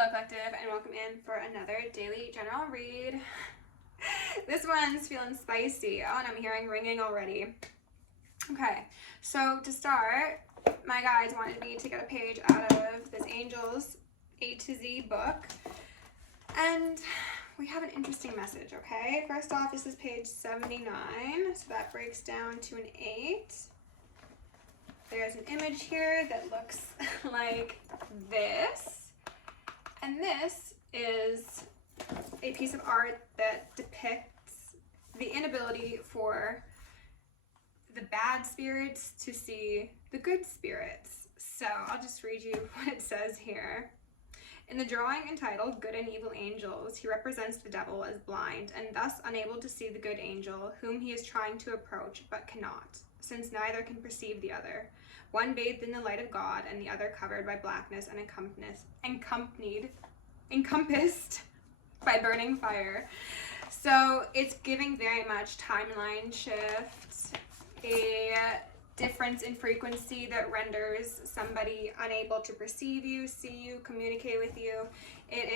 Hello collective, and welcome in for another daily general read. This one's feeling spicy. Oh, and I'm hearing ringing already. Okay, so to start, my guides wanted me to get a page out of this Angel's A to Z book, and we have an interesting message, okay? First off, this is page 79, so that breaks down to an 8. There's an image here that looks like this. And this is a piece of art that depicts the inability for the bad spirits to see the good spirits. So I'll just read you what it says here. In the drawing entitled Good and Evil Angels, he represents the devil as blind and thus unable to see the good angel whom he is trying to approach but cannot, since neither can perceive the other. One bathed in the light of God and the other covered by blackness and encompassed by burning fire. So it's giving very much timeline shift, a difference in frequency that renders somebody unable to perceive you, see you, communicate with you. It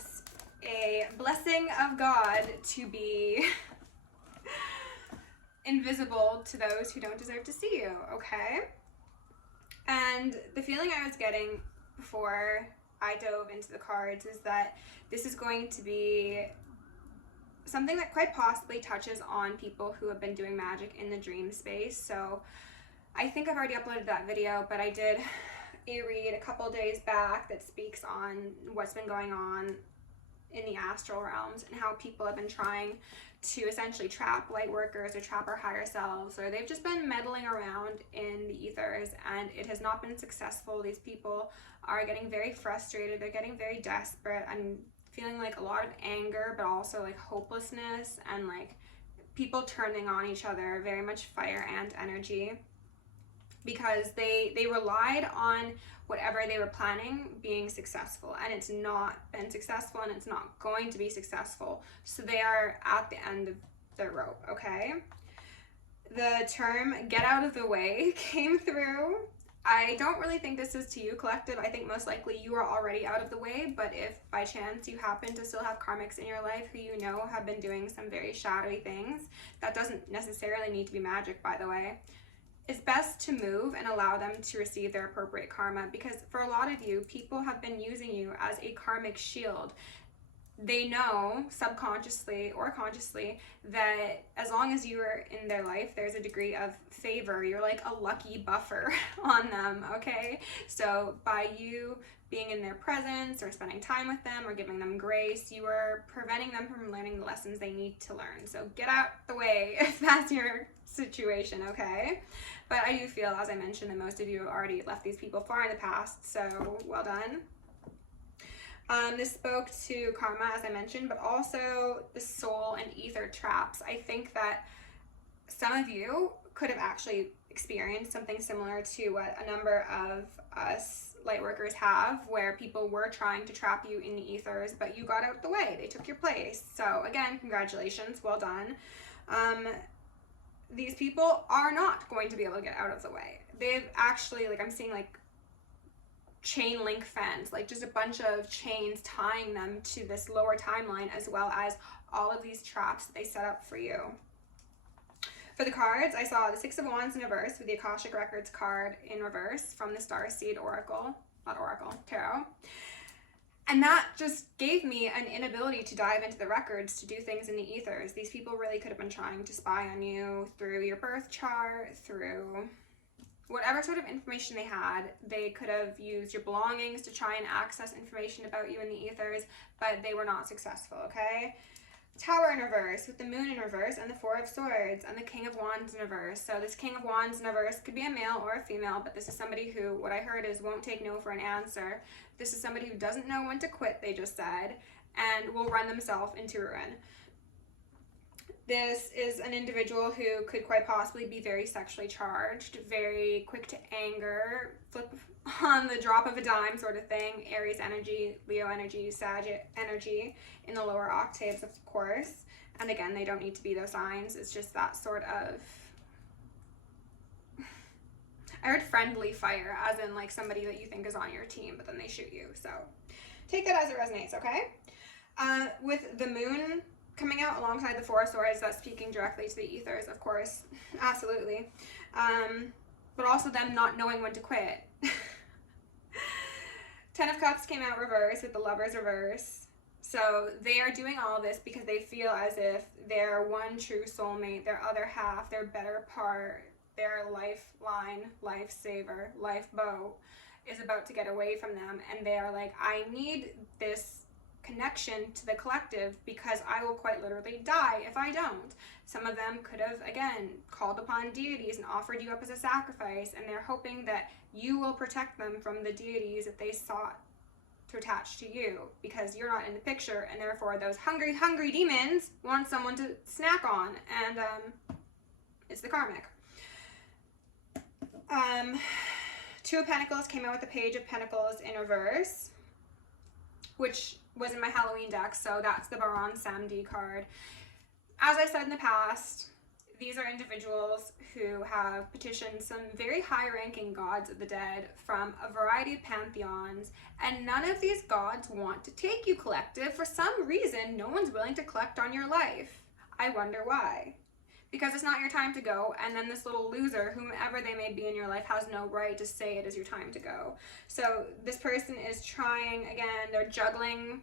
is a blessing of God to be invisible to those who don't deserve to see you, okay? And the feeling I was getting before I dove into the cards is that this is going to be something that quite possibly touches on people who have been doing magic in the dream space. So I think I've already uploaded that video, but I did a read a couple days back that speaks on what's been going on in the astral realms and how people have been trying to essentially trap light workers or trap our higher selves, or they've just been meddling around in the ethers and it has not been successful. These people are getting very frustrated, they're getting very desperate and feeling like a lot of anger, but also like hopelessness and like people turning on each other, very much fire and energy, because they relied on whatever they were planning being successful, and it's not been successful and it's not going to be successful. So they are at the end of their rope, okay? The term get out of the way came through. I don't really think this is to you, collective. I think most likely you are already out of the way, but if by chance you happen to still have karmics in your life who you know have been doing some very shadowy things, that doesn't necessarily need to be magic, by the way. It's best to move and allow them to receive their appropriate karma, because for a lot of you, people have been using you as a karmic shield. They know subconsciously or consciously that as long as you are in their life, there's a degree of favor. You're like a lucky buffer on them, okay? So by you being in their presence or spending time with them or giving them grace, you are preventing them from learning the lessons they need to learn. So get out the way if that's your situation, okay? But I do feel, as I mentioned, that most of you have already left these people far in the past, so well done. This spoke to karma, as I mentioned, but also the soul and ether traps. I think that some of you could have actually experienced something similar to what a number of us light workers have, where people were trying to trap you in the ethers, but you got out the way. They took your place. So again, congratulations, well done. These people are not going to be able to get out of the way. They've actually, like, I'm seeing like chain link fence, like just a bunch of chains tying them to this lower timeline, as well as all of these traps that they set up for you. For the cards, I saw the Six of Wands in reverse with the Akashic Records card in reverse from the Starseed Tarot. And that just gave me an inability to dive into the records to do things in the ethers. These people really could have been trying to spy on you through your birth chart, through whatever sort of information they had. They could have used your belongings to try and access information about you in the ethers, but they were not successful, okay? Tower in reverse with the Moon in reverse and the Four of Swords and the King of Wands in reverse. So this King of Wands in reverse could be a male or a female, but this is somebody who, what I heard is, won't take no for an answer. This is somebody who doesn't know when to quit, they just said, and will run themselves into ruin. This is an individual who could quite possibly be very sexually charged, very quick to anger, flip on the drop of a dime sort of thing. Aries energy, Leo energy, Sag energy in the lower octaves, of course. And again, they don't need to be those signs. It's just that sort of, I heard friendly fire, as in like somebody that you think is on your team, but then they shoot you. So take that as it resonates, okay? With the moon coming out alongside the Four of Swords, that's speaking directly to the ethers, of course, absolutely. But also them not knowing when to quit. Ten of Cups came out reverse with the Lovers reverse. So they are doing all of this because they feel as if their one true soulmate, their other half, their better part, their lifeline, lifesaver, lifeboat is about to get away from them. And they are like, I need this connection to the collective because I will quite literally die if I don't. Some of them could have, again, called upon deities and offered you up as a sacrifice, and they're hoping that you will protect them from the deities that they sought to attach to you because you're not in the picture, and therefore those hungry demons want someone to snack on, and it's the karmic. Two of Pentacles came out with the Page of Pentacles in reverse, which was in my Halloween deck, so that's the Baron Samedi card. As I've said in the past, these are individuals who have petitioned some very high-ranking gods of the dead from a variety of pantheons, and none of these gods want to take you, collective. For some reason, no one's willing to collect on your life. I wonder why. Because it's not your time to go, and then this little loser, whomever they may be in your life, has no right to say it is your time to go. So this person is trying, again, they're juggling,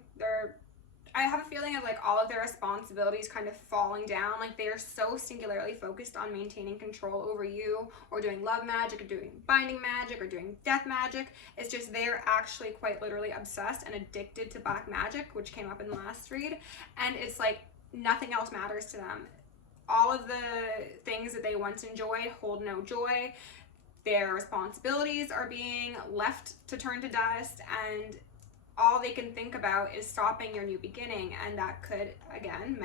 I have a feeling of like all of their responsibilities kind of falling down. Like they are so singularly focused on maintaining control over you, or doing love magic, or doing binding magic, or doing death magic. It's just they're actually quite literally obsessed and addicted to black magic, which came up in the last read. And it's like nothing else matters to them. All of the things that they once enjoyed hold no joy. Their responsibilities are being left to turn to dust, and all they can think about is stopping your new beginning. And that could, again,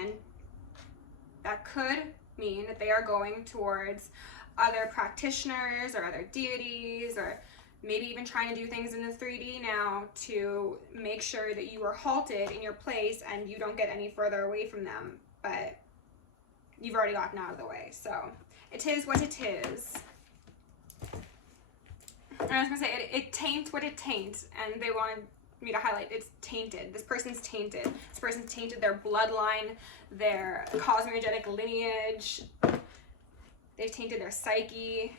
that could mean that they are going towards other practitioners or other deities, or maybe even trying to do things in the 3D now to make sure that you are halted in your place and you don't get any further away from them. But you've already gotten out of the way. So it is what it is. And I was gonna say, it taints what it taints, and they wanted me to highlight it's tainted. This person's tainted. This person's tainted their bloodline, their cosmogenic lineage. They've tainted their psyche.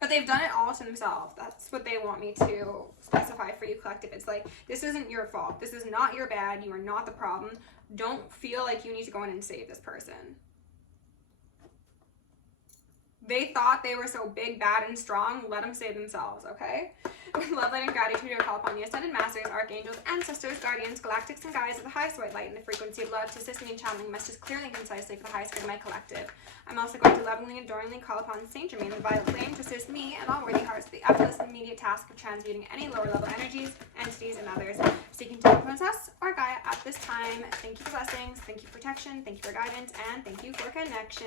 But they've done it all to themselves. That's what they want me to specify for you, collective. It's like, this isn't your fault. This is not your bad. You are not the problem. Don't feel like you need to go in and save this person. They thought they were so big, bad, and strong. Let them save themselves, okay? With love, light, and gratitude, I call upon the Ascended Masters, Archangels, Ancestors, Guardians, Galactics, and Guides of the highest white light and the frequency of love to assist me in channeling messages clearly and concisely for the highest good of my collective. I'm also going to lovingly and adoringly call upon Saint Germain, the Violet Flame, to assist me and all worthy hearts with the effortless and immediate task of transmuting any lower level energies, entities, and others seeking to influence us or Gaia at this time. Thank you for blessings, thank you for protection, thank you for guidance, and thank you for connection.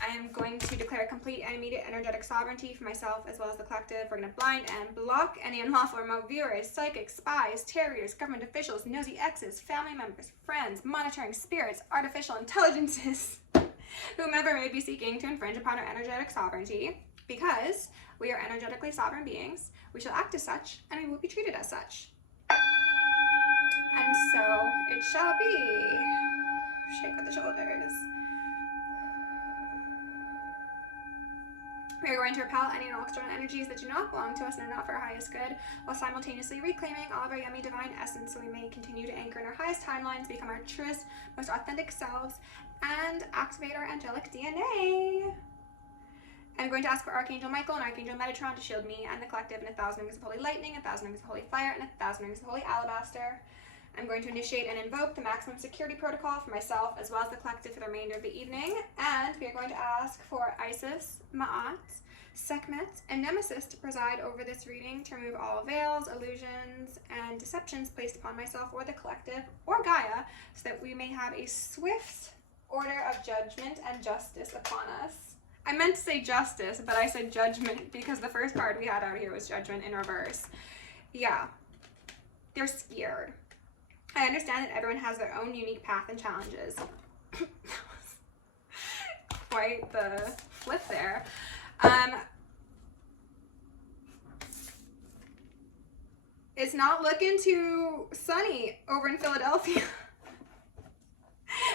I am going to declare complete and immediate energetic sovereignty for myself as well as the collective. We're going to blind and block any unlawful remote viewers, psychics, spies, terriers, government officials, nosy exes, family members, friends, monitoring spirits, artificial intelligences, whomever may be seeking to infringe upon our energetic sovereignty. Because we are energetically sovereign beings, we shall act as such, and we will be treated as such. And so it shall be. Shake with the shoulders. We are going to repel any and all external energies that do not belong to us and are not for our highest good, while simultaneously reclaiming all of our yummy divine essence so we may continue to anchor in our highest timelines, become our truest, most authentic selves, and activate our angelic DNA. I'm going to ask for Archangel Michael and Archangel Metatron to shield me and the collective in 1,000 rings of holy lightning, 1,000 rings of holy fire, and 1,000 rings of holy alabaster. I'm going to initiate and invoke the maximum security protocol for myself as well as the collective for the remainder of the evening. And we are going to ask for Isis, Ma'at, Sekhmet, and Nemesis to preside over this reading to remove all veils, illusions, and deceptions placed upon myself or the collective or Gaia so that we may have a swift order of judgment and justice upon us. I meant to say justice, but I said judgment because the first card we had out here was judgment in reverse. Yeah, they're scared. I understand that everyone has their own unique path and challenges. Quite the flip there. It's not looking too sunny over in Philadelphia.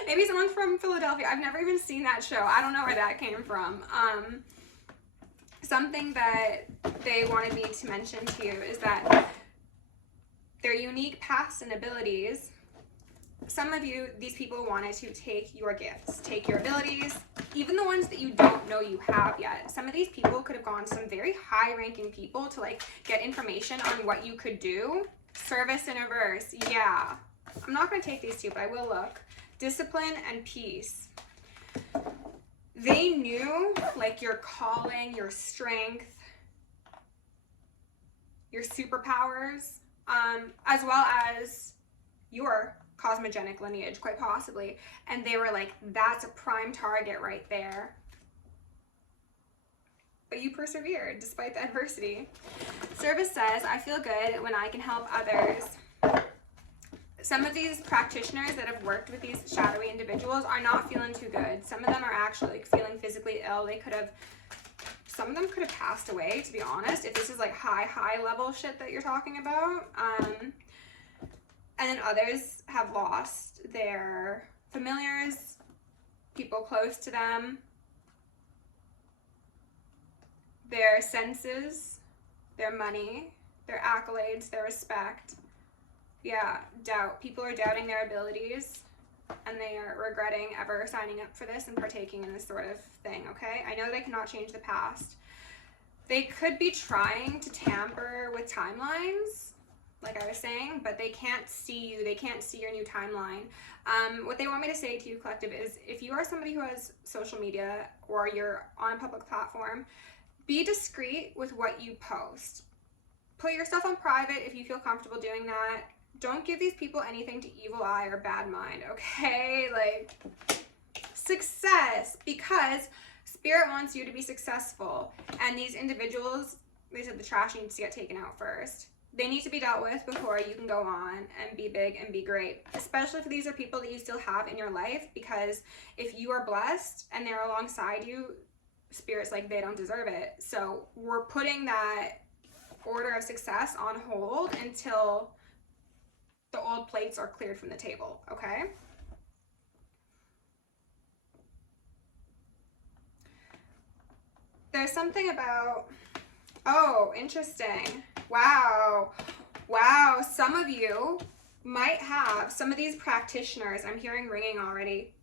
Maybe someone from Philadelphia. I've never even seen that show. I don't know where that came from. Something that they wanted me to mention to you is that their unique past and abilities, some of you, these people wanted to take your gifts, take your abilities, even the ones that you don't know you have yet. Some of these people could have gone to some very high-ranking people to like get information on what you could do. Service in reverse, yeah. I'm not going to take these two, but I will look. Discipline and peace. They knew like your calling, your strength, your superpowers, as well as your cosmogenic lineage, quite possibly. And they were like, that's a prime target right there. But you persevered despite the adversity. Service says, I feel good when I can help others. Some of these practitioners that have worked with these shadowy individuals are not feeling too good. Some of them are actually like feeling physically ill. They could have, some of them could have passed away, to be honest, if this is like high level shit that you're talking about. And then others have lost their familiars, people close to them, their senses, their money, their accolades, their respect. Yeah, doubt. People are doubting their abilities and they are regretting ever signing up for this and partaking in this sort of thing, okay? I know they cannot change the past. They could be trying to tamper with timelines, like I was saying, but they can't see you. They can't see your new timeline. What they want me to say to you, collective, is if you are somebody who has social media or you're on a public platform, be discreet with what you post. Put yourself on private if you feel comfortable doing that. Don't give these people anything to evil eye or bad mind, okay? Like, success, because Spirit wants you to be successful. And these individuals, they said the trash needs to get taken out first. They need to be dealt with before you can go on and be big and be great. Especially if these are people that you still have in your life, because if you are blessed and they're alongside you, Spirit's like, they don't deserve it. So we're putting that order of success on hold until the old plates are cleared from the table, okay? There's something about, oh, interesting. Wow. Wow, some of you might have, some of these practitioners, I'm hearing ringing already,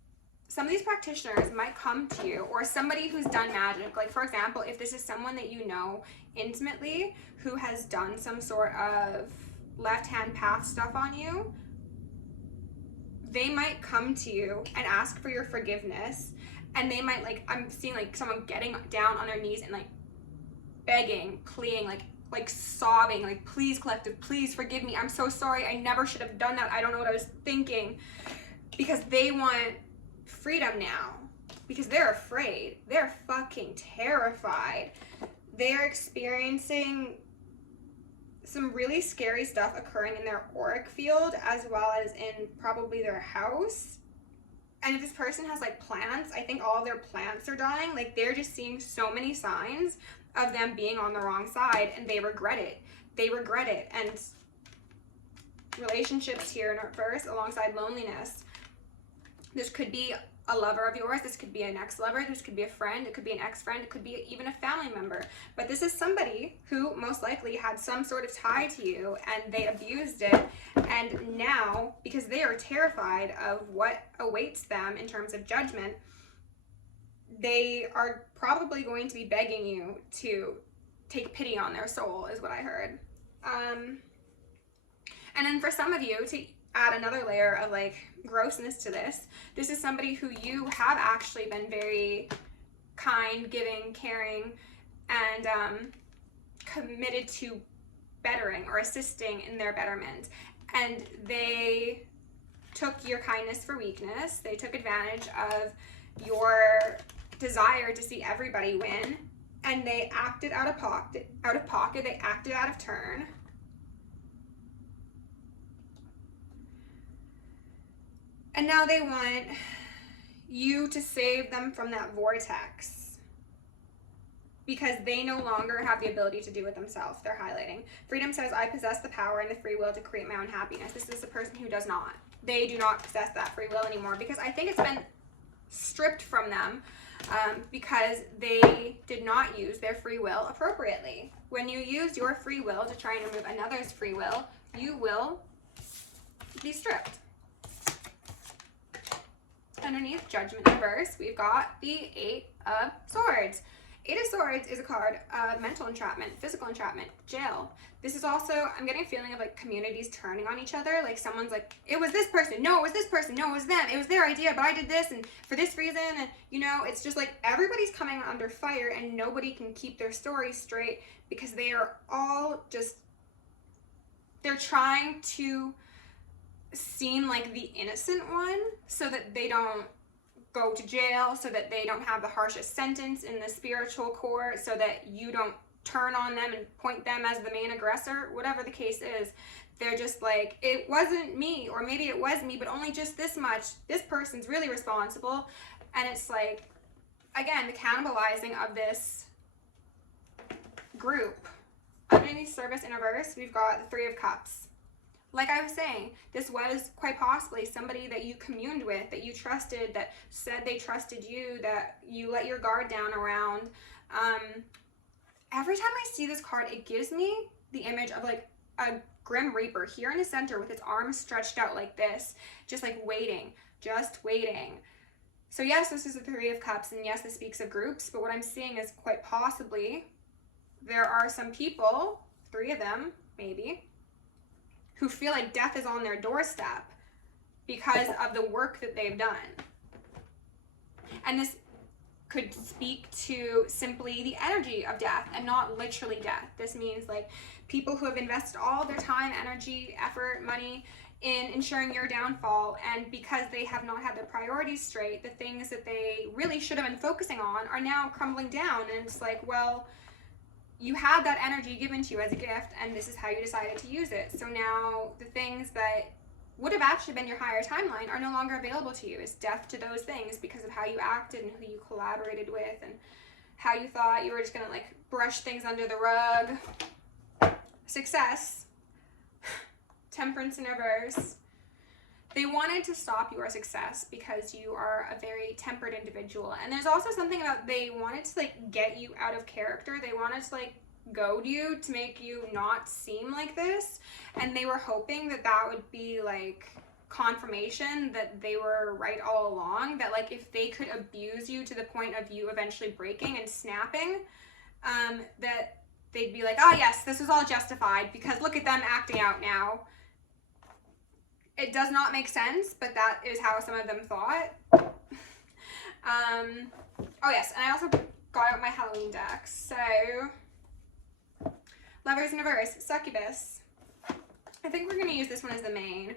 some of these practitioners might come to you, or somebody who's done magic. Like, for example, if this is someone that you know intimately who has done some sort of left-hand path stuff on you, they might come to you and ask for your forgiveness. And they might, like, I'm seeing like someone getting down on their knees and like begging, pleading, like sobbing, like, please, collective, please forgive me. I'm so sorry. I never should have done that. I don't know what I was thinking. Because they want freedom now. Because they're afraid. They're fucking terrified. They're experiencing some really scary stuff occurring in their auric field as well as in probably their house. And if this person has like plants, I think all of their plants are dying. Like, they're just seeing so many signs of them being on the wrong side, and they regret it. They regret it. And relationships here in reverse alongside loneliness. This could be a lover of yours. This could be an ex-lover. This could be a friend. It could be an ex-friend. It could be even a family member. But this is somebody who most likely had some sort of tie to you and they abused it. And now, because they are terrified of what awaits them in terms of judgment, they are probably going to be begging you to take pity on their soul, is what I heard. And then for some of you, to add another layer of like grossness to this, this is somebody who you have actually been very kind, giving, caring, and committed to bettering or assisting in their betterment. And they took your kindness for weakness. They took advantage of your desire to see everybody win, and they acted out of pocket. They acted out of turn. And now they want you to save them from that vortex. because they no longer have the ability to do it themselves. They're highlighting. Freedom says, I possess the power and the free will to create my own happiness. This is a person who does not. They do not possess that free will anymore, because I think it's been stripped from them because they did not use their free will appropriately. When you use your free will to try and remove another's free will, you will be stripped. Underneath Judgment in reverse, we've got the Eight of Swords. Eight of Swords is a card of mental entrapment, physical entrapment, jail. This is also, I'm getting a feeling of like communities turning on each other. Like someone's like, it was this person, no, it was this person, no, it was them, it was their idea, but I did this and for this reason. And you know, it's just like everybody's coming under fire and nobody can keep their story straight because they are all just, they're trying to seem like the innocent one so that they don't go to jail, so that they don't have the harshest sentence in the spiritual court, so that you don't turn on them and point them as the main aggressor, whatever the case is. They're just like, it wasn't me, or maybe it was me, but only just this much. This person's really responsible. And it's like, again, the cannibalizing of this group. Underneath Service in reverse, we've got the Three of Cups. Like I was saying, this was quite possibly somebody that you communed with, that you trusted, that said they trusted you, that you let your guard down around. Every time I see this card, it gives me the image of like a Grim Reaper here in the center with its arms stretched out like this, just like waiting, just waiting. So yes, this is the Three of Cups, and yes, this speaks of groups, but what I'm seeing is quite possibly there are some people, 3 of them maybe, who feel like death is on their doorstep because of the work that they've done. And this could speak to simply the energy of death and not literally death. This means like people who have invested all their time, energy, effort, money in ensuring your downfall, and because they have not had their priorities straight, the things that they really should have been focusing on are now crumbling down. And it's like, well, you had that energy given to you as a gift, and this is how you decided to use it. So now the things that would have actually been your higher timeline are no longer available to you. It's death to those things because of how you acted and who you collaborated with and how you thought you were just gonna like brush things under the rug. Success. Temperance in reverse. They wanted to stop your success because you are a very tempered individual. And there's also something about they wanted to like get you out of character. They wanted to like goad you to make you not seem like this. And they were hoping that that would be like confirmation that they were right all along. That like if they could abuse you to the point of you eventually breaking and snapping, that they'd be like, oh yes, this was all justified because look at them acting out now. It does not make sense, but that is how some of them thought. Oh yes, and I also got out my Halloween deck. So, Lovers in reverse, Succubus. I think we're going to use this one as the main.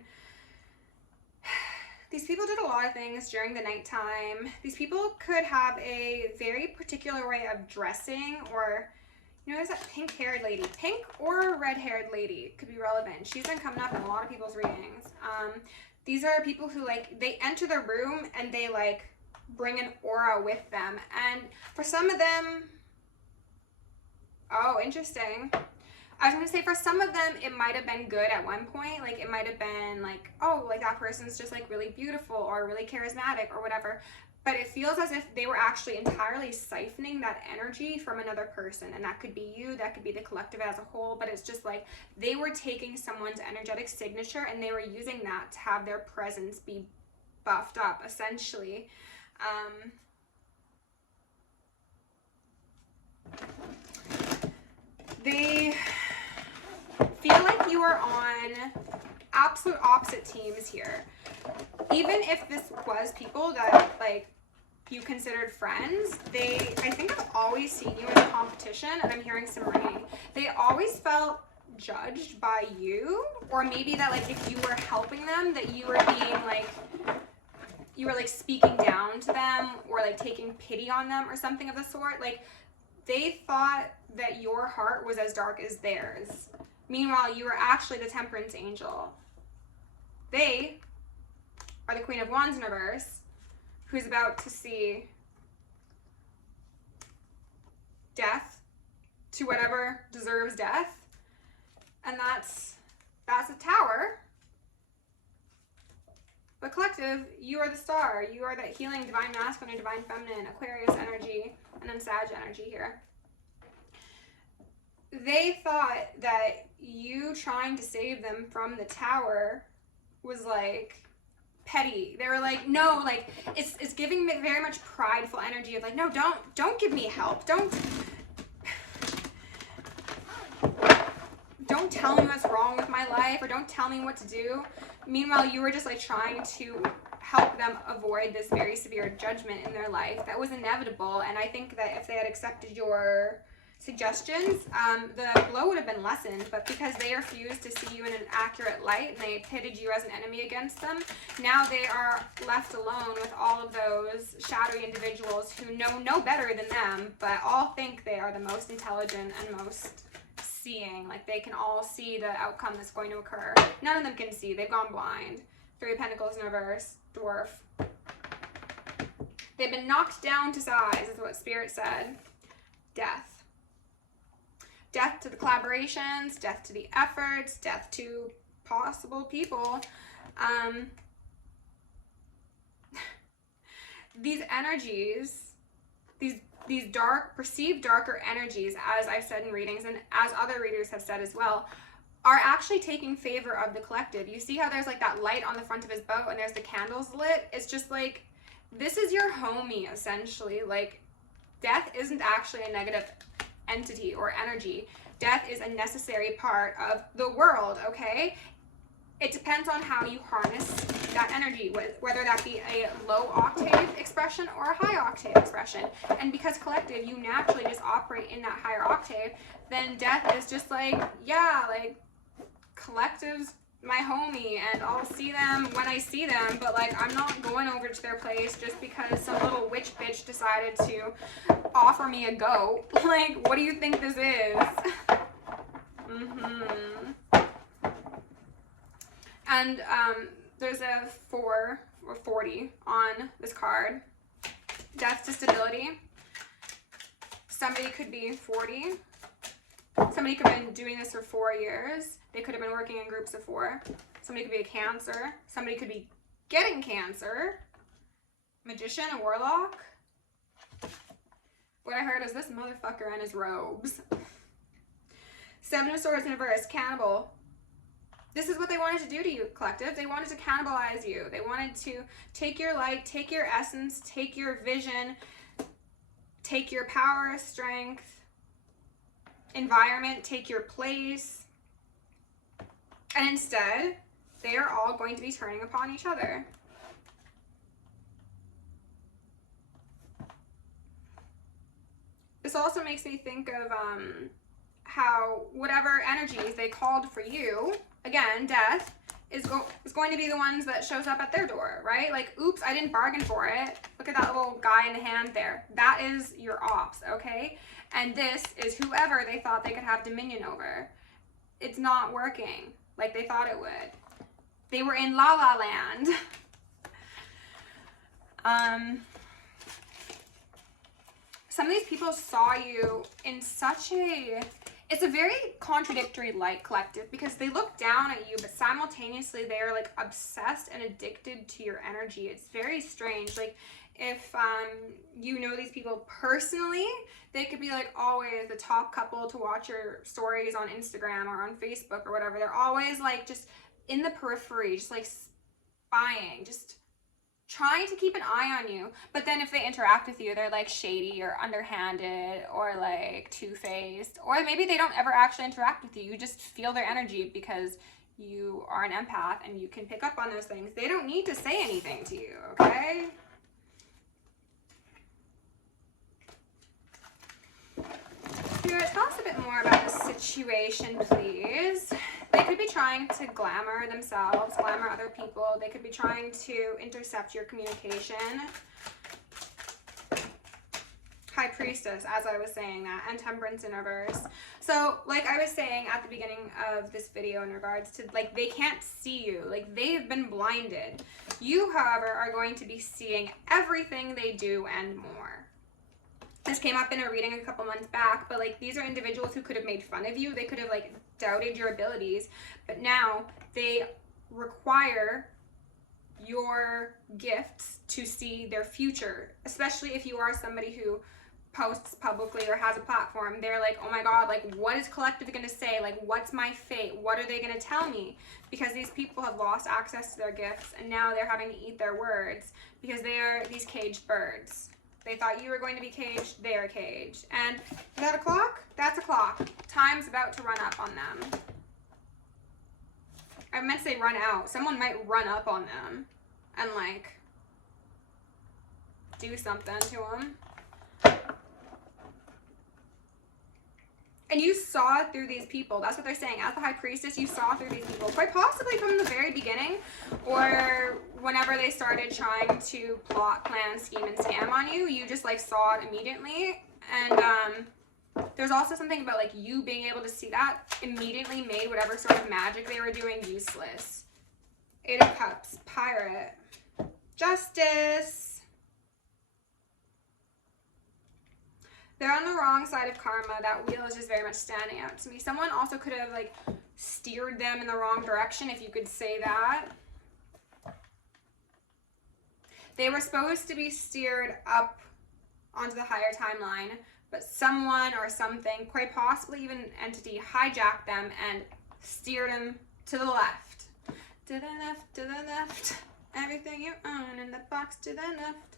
These people did a lot of things during the nighttime. These people could have a very particular way of dressing, or you know, there's that pink-haired lady. Pink or red-haired lady could be relevant. She's been coming up in a lot of people's readings. These are people who, like, they enter the room and they, like, bring an aura with them. And for some of them... Oh, interesting. I was going to say, for some of them, it might have been good at one point. Like, it might have been, like, oh, like, that person's just, like, really beautiful or really charismatic or whatever. But it feels as if they were actually entirely siphoning that energy from another person. And that could be you, that could be the collective as a whole. But it's just like they were taking someone's energetic signature and they were using that to have their presence be buffed up, essentially. They feel like you are on absolute opposite teams here. Even if this was people that, like, you considered friends, I think I've always seen you in a competition, and I'm hearing some ringing. They always felt judged by you, or maybe that, like, if you were helping them, that you were being, like, you were, like, speaking down to them, or, like, taking pity on them, or something of the sort. Like, they thought that your heart was as dark as theirs. Meanwhile, you were actually the temperance angel. They are the Queen of Wands in reverse, who's about to see death to whatever deserves death. And that's a tower. But collective, you are the star. You are that healing divine masculine and divine feminine, Aquarius energy, and then Sag energy here. They thought that you trying to save them from the tower was like petty. They were like, no, like it's giving me very much prideful energy of like, no, don't give me help. Don't tell me what's wrong with my life, or don't tell me what to do. Meanwhile, you were just like trying to help them avoid this very severe judgment in their life that was inevitable. And I think that if they had accepted your suggestions, the blow would have been lessened. But because they refused to see you in an accurate light and they pitted you as an enemy against them, now they are left alone with all of those shadowy individuals who know no better than them, but all think they are the most intelligent and most seeing. Like they can all see the outcome that's going to occur. None of them can see. They've gone blind. Three of Pentacles in reverse. Dwarf. They've been knocked down to size, is what Spirit said. Death. Death to the collaborations, death to the efforts, death to possible people. These energies, these dark, perceived darker energies, as I've said in readings and as other readers have said as well, are actually taking favor of the collective. You see how there's like that light on the front of his boat and there's the candles lit? It's just like, this is your homie, essentially. Like, death isn't actually a negative entity or energy. Death is a necessary part of the world, okay? It depends on how you harness that energy, whether that be a low octave expression or a high octave expression. And because collective, you naturally just operate in that higher octave, then death is just like, yeah, like collective's my homie and I'll see them when I see them, but like I'm not going over to their place just because some little witch bitch decided to offer me a goat. Like, what do you think this is? And there's a 4 or 40 on this card. Death to stability. Somebody could be 40. Somebody could have been doing this for 4 years. They could have been working in groups of 4. Somebody could be a Cancer. Somebody could be getting cancer. Magician, a warlock. What I heard is this motherfucker and his robes. 7 of Swords in reverse, cannibal. This is what they wanted to do to you, collective. They wanted to cannibalize you. They wanted to take your light, take your essence, take your vision, take your power, strength, environment, take your place. And instead, they are all going to be turning upon each other. This also makes me think of how whatever energies they called for you, again, death, is going to be the ones that shows up at their door, right? Like, oops, I didn't bargain for it. Look at that little guy in the hand there. That is your ops, okay? And this is whoever they thought they could have dominion over. It's not working like they thought it would. They were in La La Land. Some of these people saw you in such a... It's a very contradictory light, collective, because they look down at you, but simultaneously they are like obsessed and addicted to your energy. It's very strange. Like, if you know these people personally, they could be like always the top couple to watch your stories on Instagram or on Facebook or whatever. They're always like just in the periphery, just like spying, just trying to keep an eye on you. But then if they interact with you, they're like shady or underhanded or like two-faced, or maybe they don't ever actually interact with you. You just feel their energy because you are an empath and you can pick up on those things. They don't need to say anything to you, okay? Spirit, tell us a bit more about the situation, please. They could be trying to glamour themselves, glamour other people. They could be trying to intercept your communication. High Priestess, as I was saying that, and Temperance in reverse. So, like I was saying at the beginning of this video in regards to, like, they can't see you. Like, they've been blinded. You, however, are going to be seeing everything they do and more. This came up in a reading a couple months back, but like these are individuals who could have made fun of you. They could have like doubted your abilities, but now they require your gifts to see their future, especially if you are somebody who posts publicly or has a platform. They're like, oh my god, like what is collective going to say? Like what's my fate? What are they going to tell me? Because these people have lost access to their gifts and now they're having to eat their words because they are these caged birds. They thought you were going to be caged, they are caged. And is that a clock? That's a clock. Time's about to run up on them. I meant to say run out. Someone might run up on them and like do something to them. And you saw through these people. That's what they're saying. As the High Priestess, you saw through these people. Quite possibly from the very beginning or whenever they started trying to plot, plan, scheme, and scam on you. You just like saw it immediately. And there's also something about like you being able to see that immediately made whatever sort of magic they were doing useless. 8 of Cups, Pirate, Justice. They're on the wrong side of karma. That wheel is just very much standing out to me. Someone also could have like steered them in the wrong direction, if you could say that. They were supposed to be steered up onto the higher timeline, but someone or something, quite possibly even an entity, hijacked them and steered them to the left. To the left, to the left. Everything you own in the box to the left.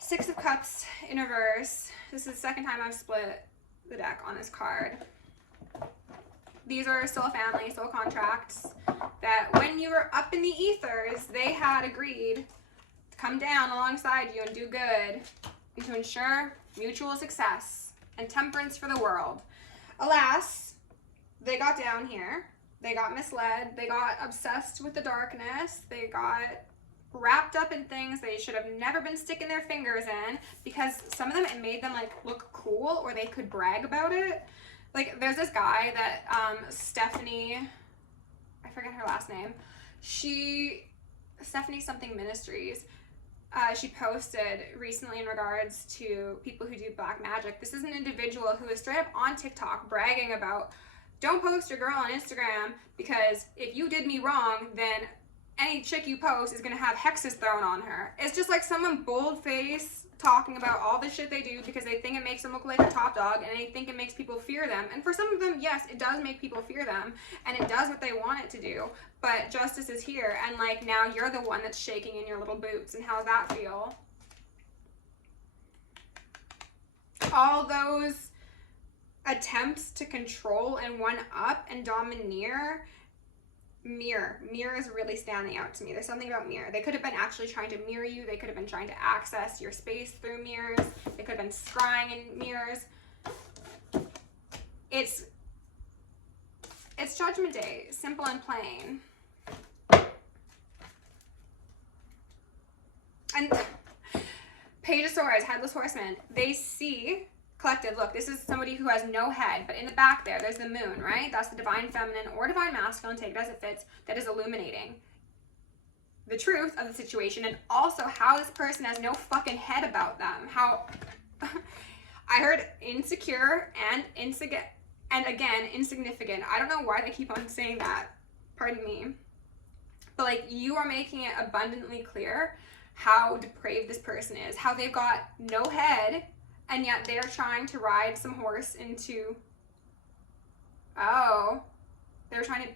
6 of Cups in reverse. This is the second time I've split the deck on this card. These are soul family, soul contracts, that when you were up in the ethers, they had agreed to come down alongside you and do good and to ensure mutual success and temperance for the world. Alas, they got down here. They got misled. They got obsessed with the darkness. They got wrapped up in things they should have never been sticking their fingers in, because some of them, it made them like look cool or they could brag about it. Like there's this guy that Stephanie, I forget her last name, Stephanie something Ministries, she posted recently in regards to people who do black magic. This is an individual who is straight up on TikTok bragging about, don't post your girl on Instagram because if you did me wrong, then any chick you post is going to have hexes thrown on her. It's just like someone bold-faced talking about all the shit they do because they think it makes them look like a top dog and they think it makes people fear them. And for some of them, yes, it does make people fear them and it does what they want it to do. But justice is here and like now you're the one that's shaking in your little boots. And how's that feel? All those attempts to control and one up and domineer. Mirror is really standing out to me. There's something about mirror. They could have been actually trying to mirror you. They could have been trying to access your space through mirrors. They could have been scrying in mirrors. It's Judgment Day, simple and plain. And Page of Swords, Headless Horseman, they see collective, look, this is somebody who has no head, but in the back there's the moon, right? That's the divine feminine or divine masculine, take it as it fits, that is illuminating the truth of the situation and also how this person has no fucking head about them. How I heard insecure and again insignificant. I don't know why they keep on saying that, pardon me, but like you are making it abundantly clear how depraved this person is, how they've got no head. And yet they're trying to ride some horse into, oh, they're trying to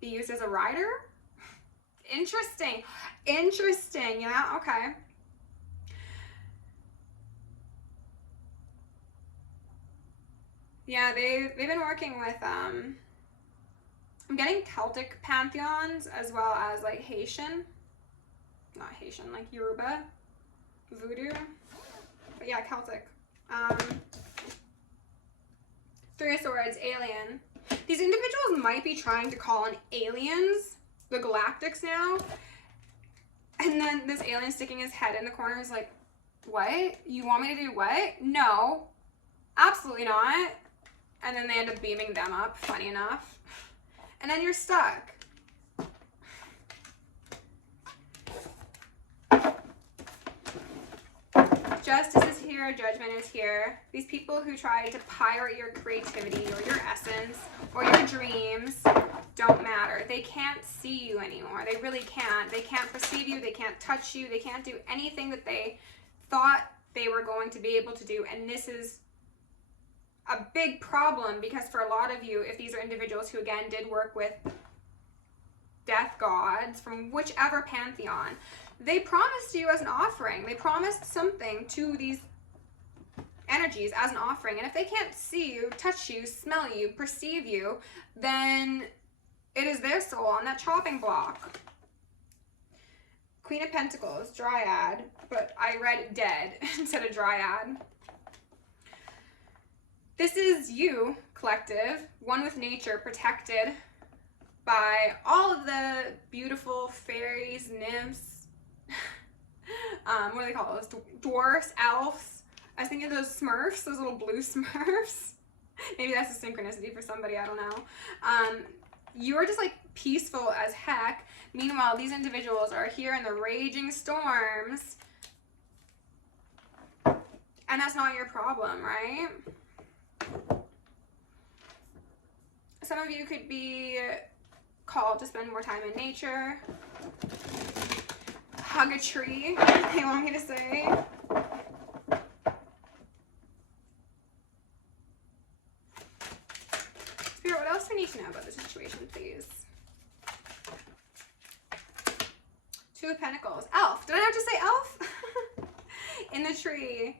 be used as a rider? Interesting, yeah, okay. Yeah, they've been working with, I'm getting Celtic pantheons as well as like Haitian, not Haitian, like Yoruba, voodoo. But yeah, Celtic. 3 of Swords, alien. These individuals might be trying to call in aliens, the galactics now. And then this alien sticking his head in the corner is like, what? You want me to do what? No, absolutely not. And then they end up beaming them up, funny enough. And then you're stuck. Justice is here, Judgment is here. These people who try to pirate your creativity or your essence or your dreams don't matter. They can't see you anymore. They really can't. They can't perceive you. They can't touch you. They can't do anything that they thought they were going to be able to do. And this is a big problem, because for a lot of you, if these are individuals who, again, did work with death gods from whichever pantheon, they promised you as an offering. They promised something to these energies as an offering. And if they can't see you, touch you, smell you, perceive you, then it is their soul on that chopping block. Queen of Pentacles, Dryad, but I read dead instead of Dryad. This is you, collective, one with nature, protected by all of the beautiful fairies, nymphs, what do they call those? Dwarfs, elves. I was thinking of those Smurfs, those little blue Smurfs. Maybe that's a synchronicity for somebody, I don't know. You're just like peaceful as heck. Meanwhile, these individuals are here in the raging storms. And that's not your problem, right? Some of you could be called to spend more time in nature. Hug a tree, they want me to say. Spirit, what else do I need to know about the situation, please? Two of Pentacles. Elf. Did I have to say elf? In the tree.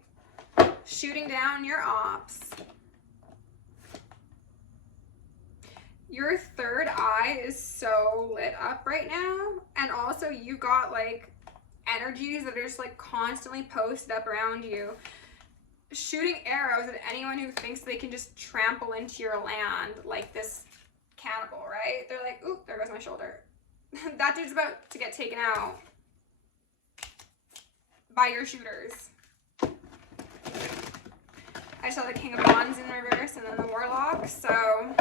Shooting down your ops. Your third eye is so lit up right now. And also you got like energies that are just like constantly posted up around you. Shooting arrows at anyone who thinks they can just trample into your land like this cannibal, right? They're like, oop, there goes my shoulder. That dude's about to get taken out by your shooters. I saw the King of Wands in reverse and then the Warlock, so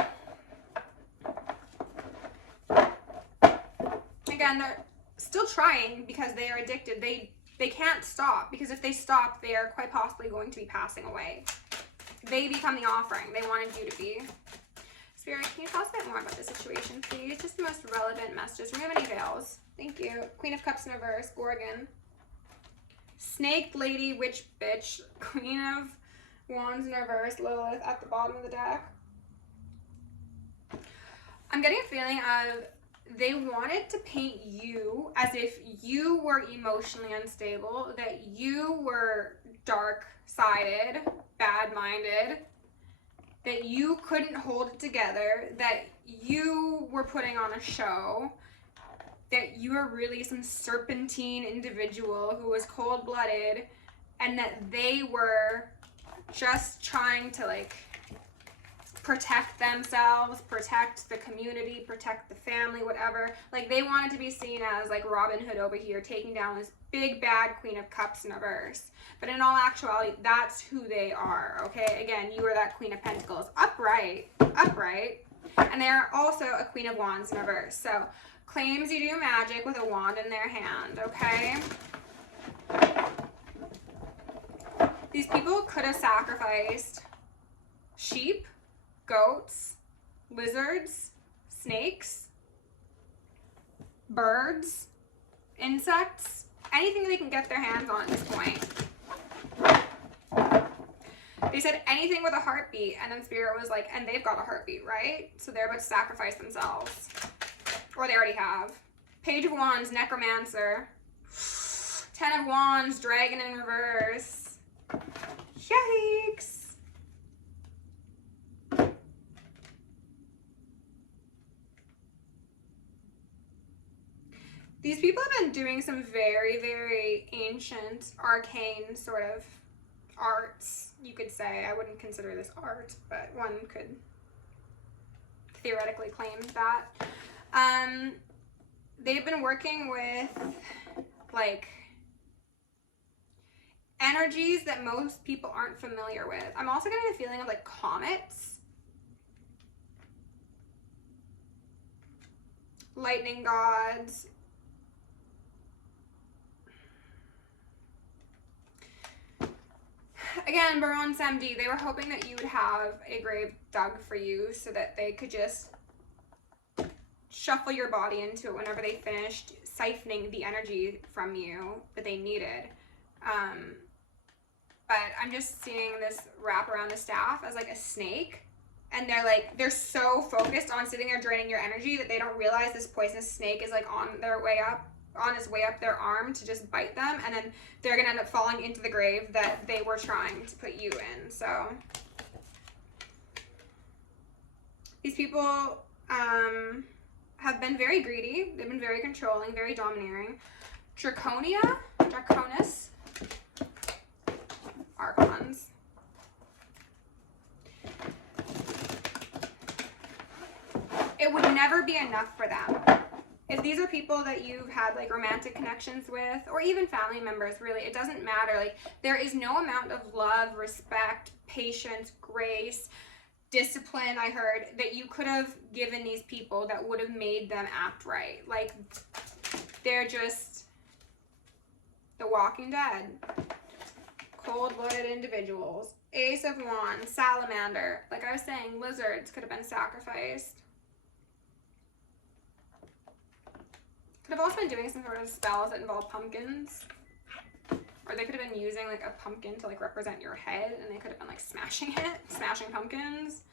again, they're still trying because they are addicted. They can't stop, because if they stop, they are quite possibly going to be passing away. They become the offering they wanted you to be. Spirit, can you tell us a bit more about the situation, please? Just the most relevant messages. Remove any veils. Thank you. Queen of Cups in reverse, Gorgon. Snake Lady, Witch Bitch, Queen of Wands in reverse, Lilith at the bottom of the deck. I'm getting a feeling of they wanted to paint you as if you were emotionally unstable, that you were dark-sided, bad-minded, that you couldn't hold it together, that you were putting on a show, that you were really some serpentine individual who was cold-blooded, and that they were just trying to like protect themselves, protect the community, protect the family, whatever. Like they wanted to be seen as like Robin Hood over here taking down this big bad Queen of Cups in reverse. But in all actuality, that's who they are, okay? Again, you are that Queen of Pentacles, upright, and they are also a Queen of Wands in reverse. So claims you do magic with a wand in their hand, okay? These people could have sacrificed sheep, goats, lizards, snakes, birds, insects, anything they can get their hands on at this point. They said anything with a heartbeat, and then Spirit was like, and they've got a heartbeat, right? So they're about to sacrifice themselves. Or they already have. Page of Wands, Necromancer. 10 of Wands, Dragon in reverse. Yikes. These people have been doing some very, very ancient, arcane sort of arts, you could say. I wouldn't consider this art, but one could theoretically claim that. They've been working with, like, energies that most people aren't familiar with. I'm also getting a feeling of, like, comets. Lightning gods. Again, Baron Samedi, they were hoping that you would have a grave dug for you so that they could just shuffle your body into it whenever they finished siphoning the energy from you that they needed. But I'm just seeing this wrap around the staff as like a snake. And they're so focused on sitting there draining your energy that they don't realize this poisonous snake is like on its way up their arm to just bite them, and then they're gonna end up falling into the grave that they were trying to put you in. So these people have been very greedy. They've been very controlling, very domineering. Draconis, Archons. It would never be enough for them. If these are people that you've had like romantic connections with, or even family members, really, it doesn't matter. Like, there is no amount of love, respect, patience, grace, discipline, I heard, that you could have given these people that would have made them act right. Like, they're just the Walking Dead. Cold-blooded individuals. Ace of Wands, Salamander. Like I was saying, lizards could have been sacrificed. Could have also been doing some sort of spells that involve pumpkins. Or they could have been using like a pumpkin to like represent your head, and they could have been like smashing pumpkins.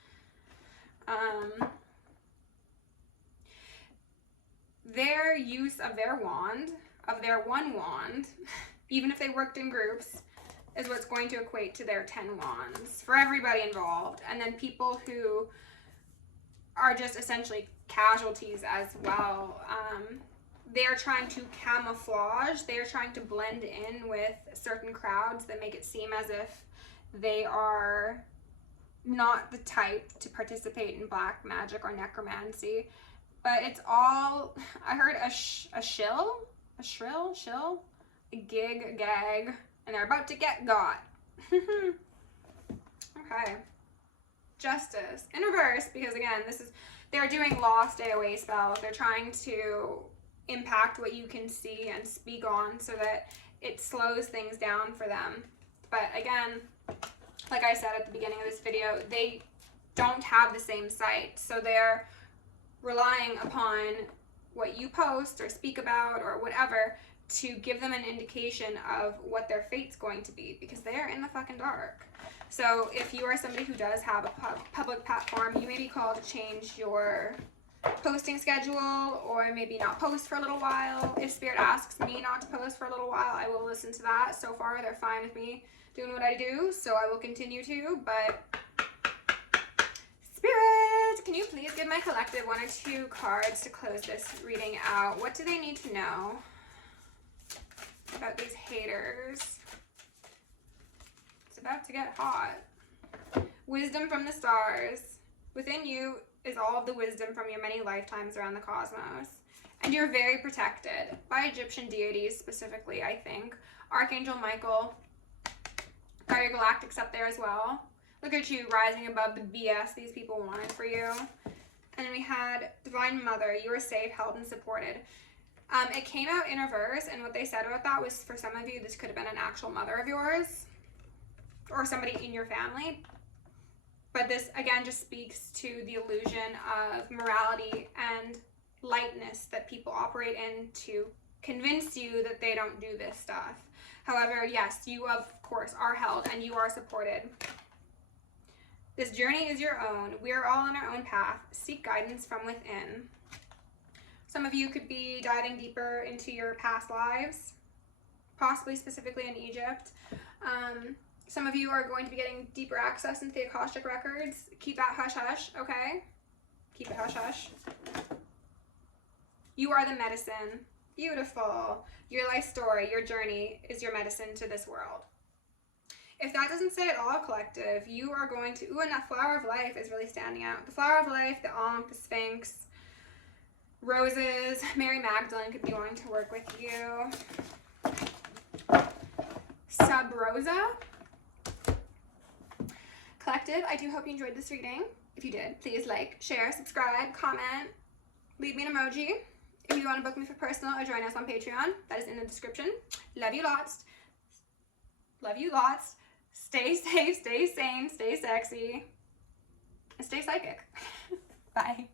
Their use of their wand, of their one wand, even if they worked in groups, is what's going to equate to their 10 wands for everybody involved. And then people who are just essentially casualties as well. They're trying to camouflage, they're trying to blend in with certain crowds that make it seem as if they are not the type to participate in black magic or necromancy. But it's all, I heard a shill, a gig, a gag, and they're about to get got. Okay. Justice. In reverse, because again, they're doing lost AOA spells. They're trying to impact what you can see and speak on so that it slows things down for them. But again, like I said at the beginning of this video, they don't have the same sight. So they're relying upon what you post or speak about or whatever to give them an indication of what their fate's going to be, because they are in the fucking dark. So if you are somebody who does have a public platform, you may be called to change your posting schedule, or maybe not post for a little while. If Spirit asks me not to post for a little while, I will listen to that. So far, they're fine with me doing what I do, so I will continue to. But Spirit, can you please give my collective 1 or 2 cards to close this reading out? What do they need to know about these haters? It's about to get hot. Wisdom from the stars. Within you is all of the wisdom from your many lifetimes around the cosmos. And you're very protected by Egyptian deities specifically, I think. Archangel Michael. Got your galactics up there as well. Look at you rising above the BS these people wanted for you. And then we had Divine Mother. You are safe, held, and supported. It came out in reverse, and what they said about that was, for some of you, this could have been an actual mother of yours or somebody in your family. But this, again, just speaks to the illusion of morality and lightness that people operate in to convince you that they don't do this stuff. However, yes, you, of course, are held and you are supported. This journey is your own. We are all on our own path. Seek guidance from within. Some of you could be diving deeper into your past lives, possibly specifically in Egypt. Some of you are going to be getting deeper access into the Akashic records. Keep that hush-hush, okay? Keep it hush-hush. You are the medicine. Beautiful. Your life story, your journey is your medicine to this world. If that doesn't say it all, collective, you are going to... Ooh, and that flower of life is really standing out. The flower of life, the Ankh, the Sphinx, roses. Mary Magdalene could be wanting to work with you. Sub Rosa. Collective, I do hope you enjoyed this reading. If you did, please like, share, subscribe, comment, leave me an emoji. If you want to book me for personal or join us on Patreon, that is in the description. Love you lots. Love you lots. Stay safe, stay sane, stay sexy, and stay psychic. Bye.